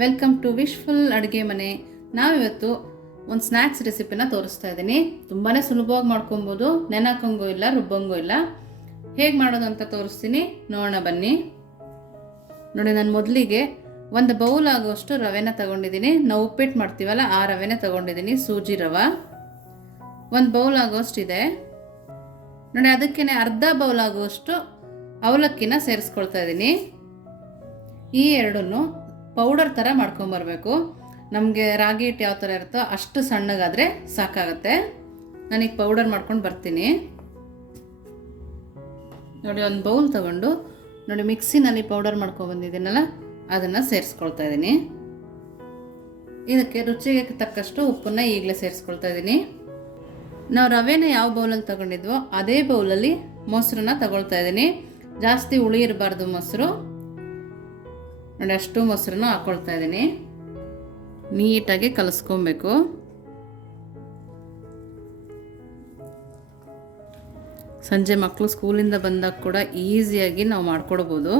Welcome to wishful ಅಡುಗೆ ಮನೆ. ನಾವಿವತ್ತು ಒಂದು ಸ್ನ್ಯಾಕ್ಸ್ ರೆಸಿಪಿನ ತೋರಿಸ್ತಾ ಇದ್ದೀನಿ. ತುಂಬಾ ಸುಲಭವಾಗಿ ಮಾಡ್ಕೊಬೋದು, ನೆನಕಂಗೂ ಇಲ್ಲ, ರುಬ್ಬಂಗೂ ಇಲ್ಲ. ಹೇಗೆ ಮಾಡೋದು ಅಂತ ತೋರಿಸ್ತೀನಿ, ನೋಡೋಣ ಬನ್ನಿ. ನೋಡಿ, ನಾನು ಮೊದಲಿಗೆ ಒಂದು ಬೌಲ್ ಆಗುವಷ್ಟು ರವೆನ ತಗೊಂಡಿದ್ದೀನಿ. ನಾವು ಉಪ್ಪಿಟ್ಟು ಮಾಡ್ತೀವಲ್ಲ ಆ ರವೆನ ತಗೊಂಡಿದ್ದೀನಿ, ಸೂಜಿ ರವೆ. ಒಂದು ಬೌಲ್ ಆಗುವಷ್ಟಿದೆ. ನೋಡಿ, ಅದಕ್ಕೇ ಅರ್ಧ ಬೌಲ್ ಆಗುವಷ್ಟು ಅವಲಕ್ಕಿನ ಸೇರಿಸ್ಕೊಳ್ತಾ ಇದ್ದೀನಿ. ಈ ಎರಡನ್ನು ಪೌಡರ್ ಥರ ಮಾಡ್ಕೊಂಬರ್ಬೇಕು. ನಮಗೆ ರಾಗಿ ಹಿಟ್ಟು ಯಾವ ಥರ ಇರುತ್ತೋ ಅಷ್ಟು ಸಣ್ಣಗಾದರೆ ಸಾಕಾಗತ್ತೆ. ನಾನೀಗ ಪೌಡರ್ ಮಾಡ್ಕೊಂಡು ಬರ್ತೀನಿ. ನೋಡಿ, ಒಂದು ಬೌಲ್ ತಗೊಂಡು ನೋಡಿ ಮಿಕ್ಸಿನಲ್ಲಿ ಪೌಡರ್ ಮಾಡ್ಕೊಬಂದಿದ್ದೀನಲ್ಲ ಅದನ್ನು ಸೇರಿಸ್ಕೊಳ್ತಾ ಇದ್ದೀನಿ. ಇದಕ್ಕೆ ರುಚಿಗೆ ತಕ್ಕಷ್ಟು ಉಪ್ಪನ್ನು ಈಗಲೇ ಸೇರಿಸ್ಕೊಳ್ತಾ ಇದ್ದೀನಿ. ನಾವು ರವೆನ ಯಾವ ಬೌಲಲ್ಲಿ ತಗೊಂಡಿದ್ವೋ ಅದೇ ಬೌಲಲ್ಲಿ ಮೊಸರನ್ನ ತಗೊಳ್ತಾ ಇದ್ದೀನಿ. ಜಾಸ್ತಿ ಹುಳಿ ಇರಬಾರ್ದು ಮೊಸರು. ನೋಡಿ, ಅಷ್ಟು ಮೊಸರನ್ನು ಹಾಕ್ಕೊಳ್ತಾ ಇದ್ದೀನಿ. ನೀಟಾಗಿ ಕಲಿಸ್ಕೊಬೇಕು. ಸಂಜೆ ಮಕ್ಕಳು ಸ್ಕೂಲಿಂದ ಬಂದಾಗ ಕೂಡ ಈಸಿಯಾಗಿ ನಾವು ಮಾಡ್ಕೊಡ್ಬೋದು.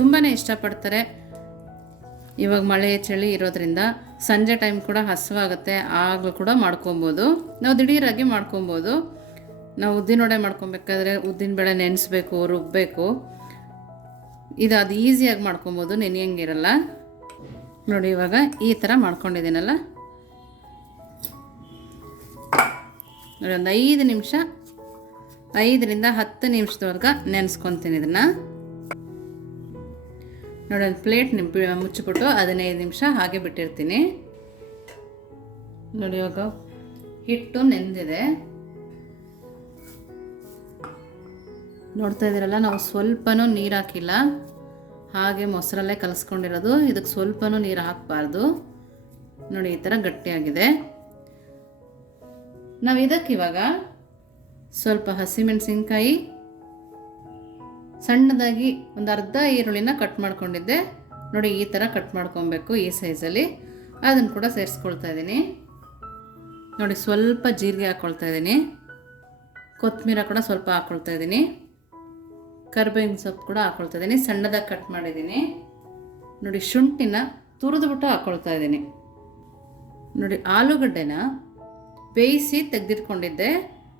ತುಂಬಾ ಇಷ್ಟಪಡ್ತಾರೆ. ಇವಾಗ ಮಳೆ ಚಳಿ ಇರೋದ್ರಿಂದ ಸಂಜೆ ಟೈಮ್ ಕೂಡ ಹಸಿವಾಗುತ್ತೆ, ಆಗಲೂ ಕೂಡ ಮಾಡ್ಕೊಬೋದು. ನಾವು ದಿಢೀರಾಗಿ ಮಾಡ್ಕೊಬೋದು. ನಾವು ಉದ್ದಿನವಡೆ ಮಾಡ್ಕೊಬೇಕಾದ್ರೆ ಉದ್ದಿನಬೇಳೆ ನೆನೆಸ್ಬೇಕು, ರುಬ್ಬಬೇಕು. ಅದು ಈಸಿಯಾಗಿ ಮಾಡ್ಕೊಬೋದು, ನೆನೆಯಂಗಿರಲ್ಲ. ನೋಡಿ, ಇವಾಗ ಈ ಥರ ಮಾಡ್ಕೊಂಡಿದ್ದೀನಲ್ಲ. ನೋಡಿ, ಒಂದು 5 ನಿಮಿಷ, 5ರಿಂದ 10 ನಿಮಿಷದವರೆಗೆ ನೆನೆಸ್ಕೊತೀನಿ ಇದನ್ನು. ನೋಡಿ, ಒಂದು ಪ್ಲೇಟ್ ಮುಚ್ಚಿಬಿಟ್ಟು 15 ನಿಮಿಷ ಹಾಗೆ ಬಿಟ್ಟಿರ್ತೀನಿ. ನೋಡಿ, ಇವಾಗ ಹಿಟ್ಟು ನೆಂದಿದೆ. ನೋಡ್ತಾ ಇದ್ದೀರಲ್ಲ, ನಾವು ಸ್ವಲ್ಪನೂ ನೀರು ಹಾಕಿಲ್ಲ, ಹಾಗೆ ಮೊಸರಲ್ಲೇ ಕಲಿಸ್ಕೊಂಡಿರೋದು. ಇದಕ್ಕೆ ಸ್ವಲ್ಪನೂ ನೀರು ಹಾಕಬಾರ್ದು. ನೋಡಿ, ಈ ಥರ ಗಟ್ಟಿಯಾಗಿದೆ. ನಾವು ಇದಕ್ಕಿವಾಗ ಸ್ವಲ್ಪ ಹಸಿಮೆಣಸಿನ್ಕಾಯಿ, ಸಣ್ಣದಾಗಿ ಒಂದು ಅರ್ಧ ಈರುಳ್ಳಿನ ಕಟ್ ಮಾಡ್ಕೊಂಡಿದ್ದೆ. ನೋಡಿ, ಈ ಥರ ಕಟ್ ಮಾಡ್ಕೊಬೇಕು, ಈ ಸೈಜಲ್ಲಿ. ಅದನ್ನು ಕೂಡ ಸೇರಿಸ್ಕೊಳ್ತಾ ಇದ್ದೀನಿ. ನೋಡಿ, ಸ್ವಲ್ಪ ಜೀರಿಗೆ ಹಾಕ್ಕೊಳ್ತಾ ಇದ್ದೀನಿ. ಕೊತ್ತಂಬರಿ ಕೂಡ ಸ್ವಲ್ಪ ಹಾಕ್ಕೊಳ್ತಾ ಇದ್ದೀನಿ. ಕರಿಬೇವಿನ ಸೊಪ್ಪು ಕೂಡ ಹಾಕ್ಕೊಳ್ತಾ ಇದ್ದೀನಿ, ಸಣ್ಣದಾಗಿ ಕಟ್ ಮಾಡಿದ್ದೀನಿ. ನೋಡಿ, ಶುಂಠಿನ ತುರಿದ್ಬಿಟ್ಟು ಹಾಕ್ಕೊಳ್ತಾ ಇದ್ದೀನಿ. ನೋಡಿ, ಆಲೂಗಡ್ಡೆನ ಬೇಯಿಸಿ ತೆಗೆದಿಟ್ಕೊಂಡಿದ್ದೆ.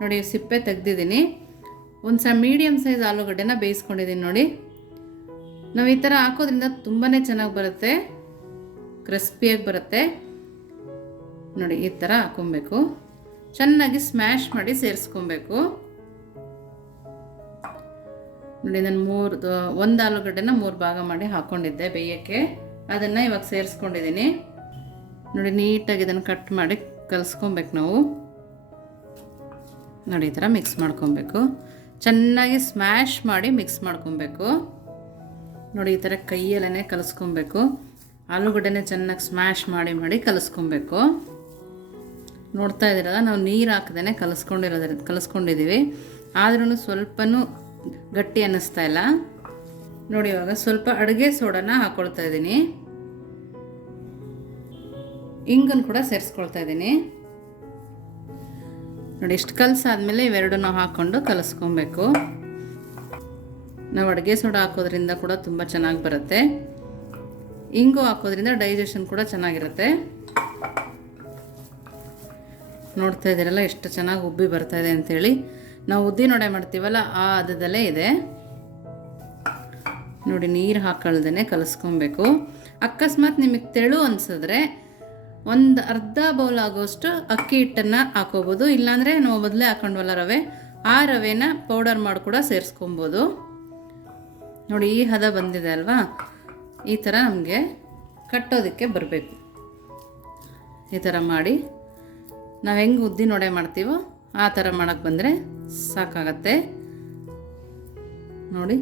ನೋಡಿ, ಸಿಪ್ಪೆ ತೆಗೆದಿದ್ದೀನಿ. ಒಂದು ಮೀಡಿಯಮ್ ಸೈಜ್ ಆಲೂಗಡ್ಡೆನ ಬೇಯಿಸ್ಕೊಂಡಿದ್ದೀನಿ. ನೋಡಿ, ನಾವು ಈ ಥರ ಹಾಕೋದ್ರಿಂದ ತುಂಬಾ ಚೆನ್ನಾಗಿ ಬರುತ್ತೆ, ಕ್ರಿಸ್ಪಿಯಾಗಿ ಬರುತ್ತೆ. ನೋಡಿ, ಈ ಥರ ಹಾಕ್ಕೊಬೇಕು. ಚೆನ್ನಾಗಿ ಸ್ಮ್ಯಾಶ್ ಮಾಡಿ ಸೇರಿಸ್ಕೊಬೇಕು. ನೋಡಿ, ನಾನು ಒಂದು ಆಲೂಗಡ್ಡೆನ 3 ಭಾಗ ಮಾಡಿ ಹಾಕ್ಕೊಂಡಿದ್ದೆ ಬೇಯೋಕ್ಕೆ. ಅದನ್ನು ಇವಾಗ ಸೇರಿಸ್ಕೊಂಡಿದ್ದೀನಿ. ನೋಡಿ, ನೀಟಾಗಿ ಇದನ್ನು ಕಟ್ ಮಾಡಿ ಕಲಿಸ್ಕೊಬೇಕು ನಾವು. ನೋಡಿ, ಈ ಥರ ಮಿಕ್ಸ್ ಮಾಡ್ಕೊಬೇಕು. ಚೆನ್ನಾಗಿ ಸ್ಮ್ಯಾಶ್ ಮಾಡಿ ಮಿಕ್ಸ್ ಮಾಡ್ಕೊಬೇಕು. ನೋಡಿ, ಈ ಥರ ಕೈಯಲ್ಲೇ ಕಲಿಸ್ಕೊಬೇಕು. ಆಲೂಗಡ್ಡೆನೇ ಚೆನ್ನಾಗಿ ಸ್ಮ್ಯಾಶ್ ಮಾಡಿ ಕಲಿಸ್ಕೊಬೇಕು. ನೋಡ್ತಾ ಇದ್ದೀರಲ್ಲ, ನಾವು ನೀರು ಹಾಕದೇ ಕಲಿಸ್ಕೊಂಡಿದ್ದೀವಿ. ಆದ್ರೂ ಸ್ವಲ್ಪನೂ ಗಟ್ಟಿ ಅನ್ನಿಸ್ತಾ ಇಲ್ಲ. ನೋಡಿ, ಇವಾಗ ಸ್ವಲ್ಪ ಅಡುಗೆ ಸೋಡಾನ ಹಾಕ್ಕೊಳ್ತಾ ಇದ್ದೀನಿ. ಇಂಗನ್ನು ಕೂಡ ಸೇರಿಸ್ಕೊಳ್ತಾ ಇದ್ದೀನಿ. ನೋಡಿ, ಇಷ್ಟು ಕಲಸಾದ್ಮೇಲೆ ಇವೆರಡನ್ನ ಹಾಕ್ಕೊಂಡು ಕಲಿಸ್ಕೊಬೇಕು. ನಾವು ಅಡುಗೆ ಸೋಡಾ ಹಾಕೋದ್ರಿಂದ ಕೂಡ ತುಂಬ ಚೆನ್ನಾಗಿ ಬರುತ್ತೆ. ಇಂಗು ಹಾಕೋದ್ರಿಂದ ಡೈಜೆಷನ್ ಕೂಡ ಚೆನ್ನಾಗಿರುತ್ತೆ. ನೋಡ್ತಾ ಇದ್ದೀರಲ್ಲ ಎಷ್ಟು ಚೆನ್ನಾಗಿ ಉಬ್ಬಿ ಬರ್ತಾ ಇದೆ ಅಂಥೇಳಿ. ನಾವು ಉದ್ದಿನವಡೆ ಮಾಡ್ತೀವಲ್ಲ ಆ ಹದದಲ್ಲೇ ಇದೆ. ನೋಡಿ, ನೀರು ಹಾಕೊಳ್ದೇ ಕಲಿಸ್ಕೊಬೇಕು. ಅಕಸ್ಮಾತ್ ನಿಮಗೆ ತೆಳು ಅನಿಸಿದ್ರೆ ಒಂದು ಅರ್ಧ ಬೌಲ್ ಆಗೋಷ್ಟು ಅಕ್ಕಿ ಹಿಟ್ಟನ್ನು ಹಾಕೋಬೋದು. ಇಲ್ಲಾಂದರೆ ನಾವು ಮೊದಲೇ ಹಾಕೊಂಡ್ವಲ್ಲ ರವೆ, ಆ ರವೆನ ಪೌಡರ್ ಮಾಡಿ ಕೂಡ ಸೇರಿಸ್ಕೊಬೋದು. ನೋಡಿ, ಈ ಹದ ಬಂದಿದೆ ಅಲ್ವಾ, ಈ ಥರ ನಮಗೆ ಕಟ್ಟೋದಕ್ಕೆ ಬರಬೇಕು. ಈ ಥರ ಮಾಡಿ ನಾವು ಹೆಂಗೆ ಉದ್ದಿನವಡೆ ಮಾಡ್ತೀವೋ ಆ ಥರ ಮಾಡೋಕ್ಕೆ ಬಂದರೆ ಸಾಕಾಗತ್ತೆ. ನೋಡಿ,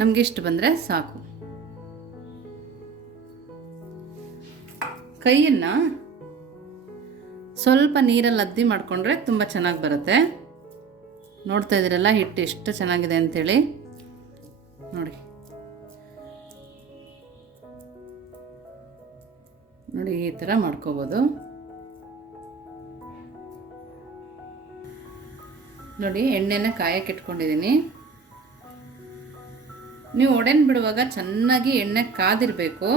ನಮಗಿಷ್ಟು ಬಂದರೆ ಸಾಕು. ಕೈಯನ್ನು ಸ್ವಲ್ಪ ನೀರಲ್ಲಿ ಅದ್ದಿ ಮಾಡಿಕೊಂಡ್ರೆ ತುಂಬ ಚೆನ್ನಾಗಿ ಬರುತ್ತೆ. ನೋಡ್ತಾ ಇದ್ದೀರಲ್ಲ ಹಿಟ್ಟು ಎಷ್ಟು ಚೆನ್ನಾಗಿದೆ ಅಂಥೇಳಿ. ನೋಡಿ, ನೋಡಿ, ಈ ಥರ ಮಾಡ್ಕೋಬೋದು. ನೋಡಿ, ಎಣ್ಣೆನ ಕಾಯಕ್ಕೆ ಇಟ್ಕೊಂಡಿದ್ದೀನಿ. ನೀವು ಒಡೆನ್ ಬಿಡುವಾಗ ಚೆನ್ನಾಗಿ ಎಣ್ಣೆ ಕಾದಿರಬೇಕು.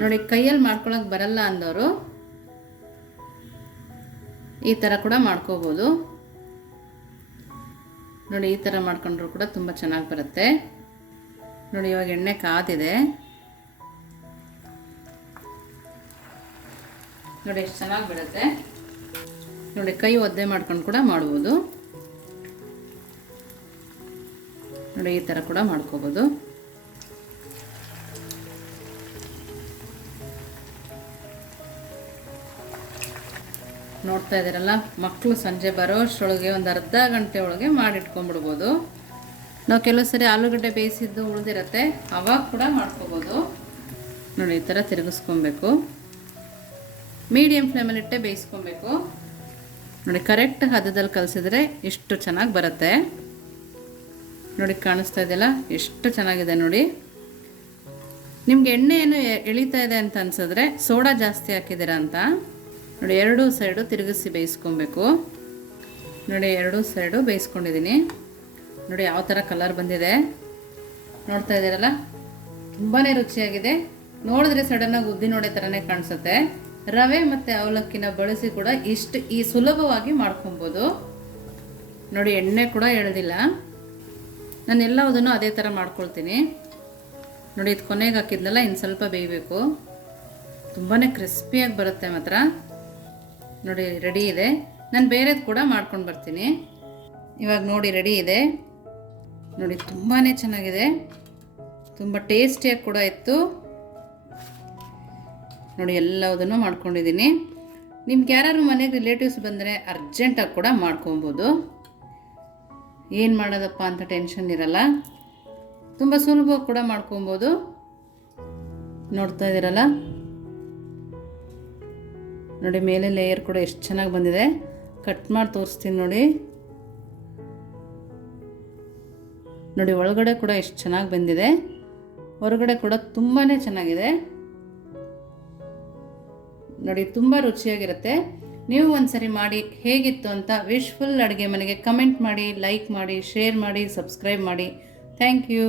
ನೋಡಿ, ಕೈಯಲ್ಲಿ ಮಾಡ್ಕೊಳಕ್ಕೆ ಬರಲ್ಲ ಅಂದವರು ಈ ಥರ ಕೂಡ ಮಾಡ್ಕೋಬೋದು. ನೋಡಿ, ಈ ಥರ ಮಾಡ್ಕೊಂಡ್ರು ಕೂಡ ತುಂಬ ಚೆನ್ನಾಗಿ ಬರುತ್ತೆ. ನೋಡಿ, ಇವಾಗ ಎಣ್ಣೆ ಕಾದಿದೆ. ನೋಡಿ ಎಷ್ಟು ಚೆನ್ನಾಗಿ ಬರುತ್ತೆ. ನೋಡಿ, ಕೈ ಒದ್ದೆ ಮಾಡ್ಕೊಂಡು ಕೂಡ ಮಾಡ್ಬೋದು. ನೋಡಿ, ಈ ಥರ ಕೂಡ ಮಾಡ್ಕೋಬೋದು. ನೋಡ್ತಾ ಇದ್ದೀರಲ್ಲ, ಮಕ್ಕಳು ಸಂಜೆ ಬರೋ ಅಷ್ಟರೊಳಗೆ ಒಂದು ಅರ್ಧ ಗಂಟೆ ಒಳಗೆ ಮಾಡಿಟ್ಕೊಂಡ್ಬಿಡ್ಬೋದು. ನಾವು ಕೆಲವು ಸರಿ ಆಲೂಗಡ್ಡೆ ಬೇಯಿಸಿದ್ದು ಉಳಿದಿರತ್ತೆ, ಅವಾಗ ಕೂಡ ಮಾಡ್ಕೋಬೋದು. ನೋಡಿ, ಈ ಥರ ತಿರುಗಿಸ್ಕೊಬೇಕು. ಮೀಡಿಯಮ್ ಫ್ಲೇಮಲ್ಲಿ ಇಟ್ಟೆ ಬೇಯಿಸ್ಕೊಬೇಕು. ನೋಡಿ, ಕರೆಕ್ಟ್ ಹದದಲ್ಲಿ ಕಲಿಸಿದ್ರೆ ಇಷ್ಟು ಚೆನ್ನಾಗಿ ಬರುತ್ತೆ. ನೋಡಿ, ಕಾಣಿಸ್ತಾ ಇದೆಯಲ್ಲ ಎಷ್ಟು ಚೆನ್ನಾಗಿದೆ ನೋಡಿ. ನಿಮ್ಗೆ ಎಣ್ಣೆ ಏನು ಎಳಿತಾ ಇದೆ ಅಂತ ಅನ್ಸಿದ್ರೆ ಸೋಡಾ ಜಾಸ್ತಿ ಹಾಕಿದ್ದೀರಾ ಅಂತ. ನೋಡಿ, ಎರಡೂ ಸೈಡು ತಿರುಗಿಸಿ ಬೇಯಿಸ್ಕೊಬೇಕು. ನೋಡಿ, ಎರಡೂ ಸೈಡು ಬೇಯಿಸ್ಕೊಂಡಿದ್ದೀನಿ. ನೋಡಿ ಯಾವ ಥರ ಕಲರ್ ಬಂದಿದೆ ನೋಡ್ತಾ ಇದ್ದೀರಲ್ಲ, ತುಂಬಾ ರುಚಿಯಾಗಿದೆ. ನೋಡಿದ್ರೆ ಸಡನ್ನಾಗಿ ಉದ್ದಿನವಡೆ ಥರನೇ ಕಾಣಿಸುತ್ತೆ. ರವೆ ಮತ್ತು ಅವಲಕ್ಕಿನ ಬಳಸಿ ಕೂಡ ಈ ಸುಲಭವಾಗಿ ಮಾಡ್ಕೊಬೋದು. ನೋಡಿ, ಎಣ್ಣೆ ಕೂಡ ಎಳೆದಿಲ್ಲ. ನಾನು ಎಲ್ಲವುದನ್ನು ಅದೇ ಥರ ಮಾಡ್ಕೊಳ್ತೀನಿ. ನೋಡಿ, ಇದು ಕೊನೆಗೆ ಹಾಕಿದ್ನಲ್ಲ, ಇನ್ನು ಸ್ವಲ್ಪ ಬೇಯಬೇಕು. ತುಂಬಾ ಕ್ರಿಸ್ಪಿಯಾಗಿ ಬರುತ್ತೆ ಮಾತ್ರ. ನೋಡಿ, ರೆಡಿ ಇದೆ. ನಾನು ಬೇರೆದು ಕೂಡ ಮಾಡ್ಕೊಂಡು ಬರ್ತೀನಿ. ಇವಾಗ ನೋಡಿ, ರೆಡಿ ಇದೆ. ನೋಡಿ, ತುಂಬಾ ಚೆನ್ನಾಗಿದೆ, ತುಂಬ ಟೇಸ್ಟಿಯಾಗಿ ಕೂಡ ಇತ್ತು. ನೋಡಿ, ಎಲ್ಲವುದನ್ನು ಮಾಡ್ಕೊಂಡಿದ್ದೀನಿ. ನಿಮ್ಗೆ ಯಾರು ಮನೆಗೆ ರಿಲೇಟಿವ್ಸ್ ಬಂದರೆ ಅರ್ಜೆಂಟಾಗಿ ಕೂಡ ಮಾಡ್ಕೊಬೋದು. ಏನು ಮಾಡೋದಪ್ಪ ಅಂತ ಟೆನ್ಷನ್ ಇರಲ್ಲ. ತುಂಬ ಸುಲಭವಾಗಿ ಕೂಡ ಮಾಡ್ಕೊಬೋದು. ನೋಡ್ತಾ ಇದ್ದೀರಲ್ಲ, ನೋಡಿ ಮೇಲೆ ಲೇಯರ್ ಕೂಡ ಎಷ್ಟು ಚೆನ್ನಾಗಿ ಬಂದಿದೆ. ಕಟ್ ಮಾಡಿ ತೋರಿಸ್ತೀನಿ ನೋಡಿ. ನೋಡಿ, ಒಳಗಡೆ ಕೂಡ ಎಷ್ಟು ಚೆನ್ನಾಗಿ ಬಂದಿದೆ, ಹೊರಗಡೆ ಕೂಡ ತುಂಬಾ ಚೆನ್ನಾಗಿದೆ. ನೋಡಿ, ತುಂಬ ರುಚಿಯಾಗಿರುತ್ತೆ. ನೀವು ಒಂದ್ಸರಿ ಮಾಡಿ ಹೇಗಿತ್ತು ಅಂತ ವಿಶ್ಫುಲ್ ಅಡುಗೆ ಮನೆಗೆ ಕಮೆಂಟ್ ಮಾಡಿ, ಲೈಕ್ ಮಾಡಿ, ಶೇರ್ ಮಾಡಿ, ಸಬ್ಸ್ಕ್ರೈಬ್ ಮಾಡಿ. Thank you.